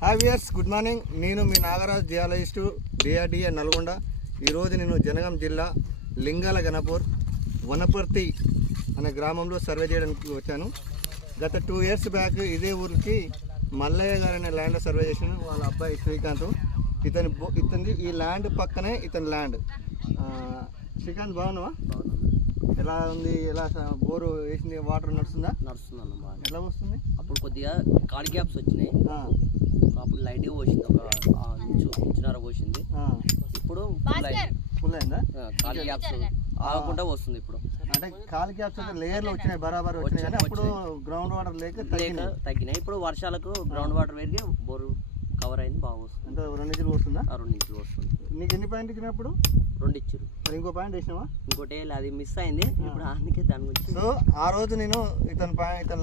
Hi viewers, good morning. నేను మీ Nagaraj geologist, DRDA Nalgonda. ఈరోజు నేను జనగాం జిల్లా లింగాల గణపూర్ వనపర్తి అనే గ్రామంలో సర్వే చేయడానికి వచ్చాను. గత 2 years బ్యాక్ ఇదే ఊరికి మల్లయ్య గారు అనే ల్యాండ్ సర్వే చేశాను. వాళ్ళ అబ్బాయి శ్రీకాంత్. ఇతని ఈ ల్యాండ్ పక్కనే ఇతని ల్యాండ్. శ్రీకాంత్, బాగున్నావా? ఎలా ఉంది? ఎలా బోరు వేసింది? వాటర్ నడుస్తుందా? నడుస్తుందన్న. ఎలా వస్తుంది? అప్పుడు కొద్దిగా కాల్ గ్యాప్స్ వచ్చినాయి, అప్పుడు లైట్గా పోసింది, ఒక ఇంచున్నర పోసింది. ఇప్పుడు ఫుల్ అయిందా? కాల్ గ్యాప్స్ ఆగకుండా వస్తుంది. ఇప్పుడు అంటే కాల్ గ్యాప్స్ లేయర్లు వచ్చినాయి, బరాబర్ వచ్చినాయి, కానీ అప్పుడు గ్రౌండ్ వాటర్ లేక తగ్గినాయి. ఇప్పుడు వర్షాలకు గ్రౌండ్ వాటర్ పెరిగి బోరు కవర్ అయింది, బాగా వస్తుంది. అంటే 2 ఇంచులు వస్తుందా? 2 ఇంచులు వస్తుంది. నీకు ఎన్ని పాయింట్ ఇచ్చినప్పుడు? 2 ఇచ్చారు. ఇంకో పాయింట్ వేసినావా? ఇంకోటి అది మిస్ అయింది. ఇప్పుడు అందుకే దాని గురించి. సో ఆ రోజు నేను ఇతని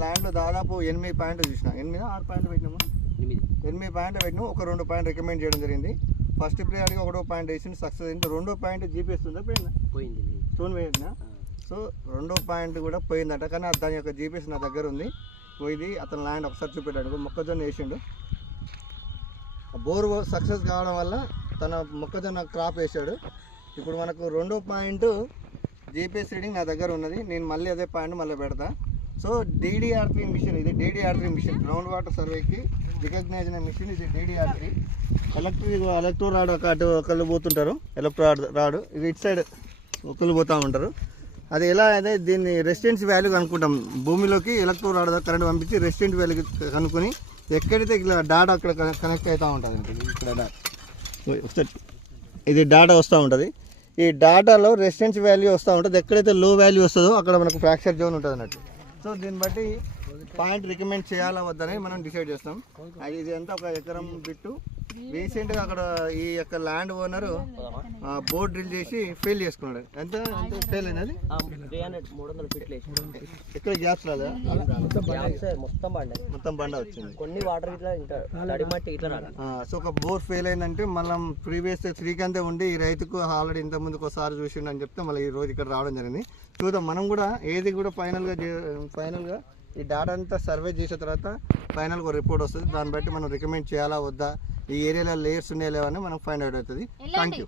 ల్యాండ్లో దాదాపు 8 పాయింట్లు చూసిన. 6 పాయింట్లు పెట్టినాము. 8 పాయింట్లు పెట్టినాము. ఒక 2 పాయింట్ రికమెండ్ చేయడం జరిగింది. ఫస్ట్ ప్లేయర్గా 1 పాయింట్ వేసింది, సక్సెస్ అయింది. 2వ పాయింట్ జీపీఎస్ ఉందా? పోయింది. స్టోన్ వేసినా. సో 2వ పాయింట్ కూడా పోయిందట, కానీ దాని యొక్క జీపీఎస్ నా దగ్గర ఉంది. పోయింది. అతని ల్యాండ్ ఒకసారి చూపెట్టాడు. మొక్కజొన్న వేసిండు. బోర్ సక్సెస్ కావడం వల్ల తన మొక్కజొన్న క్రాప్ వేసాడు. ఇప్పుడు మనకు 2వ పాయింట్ జీపీఎస్ రీడింగ్ నా దగ్గర ఉన్నది. నేను మళ్ళీ అదే పాయింట్ మళ్ళీ పెడతా. సో DDR3 మిషన్, ఇది DDR3 మిషన్, గ్రౌండ్ వాటర్ సర్వేకి రికగ్నైజ్ అయిన మిషన్. ఇది DDR3 ఎలక్ట్రో రాడ్. ఒకళ్ళు పోతుంటారు, ఎలక్ట్రో రాడ్ ఇది ఇటు సైడ్ ఒకళ్ళు పోతూ ఉంటారు. అది ఎలా అయితే దీన్ని రెసిస్టెన్స్ వాల్యూ కనుక్కుంటాం. భూమిలోకి ఎలక్ట్రో రాడ్ కరెంట్ పంపించి రెసిస్టెన్స్ వాల్యూ కనుక్కొని ఎక్కడైతే ఇలా డాటా అక్కడ కనెక్ట్ అవుతూ ఉంటుంది. ఇక్కడ ఒకసారి ఇది డాటా వస్తూ ఉంటుంది. ఈ డాటాలో రెసిస్టెన్స్ వాల్యూ వస్తూ ఉంటుంది. ఎక్కడైతే లో వాల్యూ వస్తుందో అక్కడ మనకు ఫ్రాక్చర్ జోన్ ఉంటుంది అన్నట్టు. సో దీన్ని బట్టి పాయింట్ రికమెండ్ చేయాలా వద్దని మనం డిసైడ్ చేస్తాం. ఇది ఎంత ఒక ఎకరం బిట్టు. రీసెంట్గా అక్కడ ఈ యొక్క ల్యాండ్ ఓనరు బోర్డ్ డ్రిల్ చేసి ఫెయిల్ చేసుకున్నాడు. ఎంత ఫెయిల్ అయినది? 300 ఫీట్లు. ఎక్కడ గ్యాప్స్ రాదా? మొత్తం బండ వచ్చింది. కొన్ని వాటర్ ఇట్లా. సో ఒక బోర్ ఫెయిల్ అయిందంటే మళ్ళీ ప్రీవియస్ శ్రీకాంతే ఉండి ఈ రైతుకు ఆల్రెడీ ఇంత ముందుకు ఒకసారి చూసిండు అని చెప్తే మళ్ళీ ఈ రోజు ఇక్కడ రావడం జరిగింది. చూద్దాం మనం కూడా ఏది కూడా ఫైనల్గా ఈ డాటా అంతా సర్వే చేసిన తర్వాత ఫైనల్గా రిపోర్ట్ వస్తుంది. దాన్ని బట్టి మనం రికమెండ్ చేయాలా వద్దా, ఈ ఏరియాలో లేయర్స్ ఉన్నాయా లేవని మనం ఫైండ్ అవుట్ అవుతుంది. Thank you.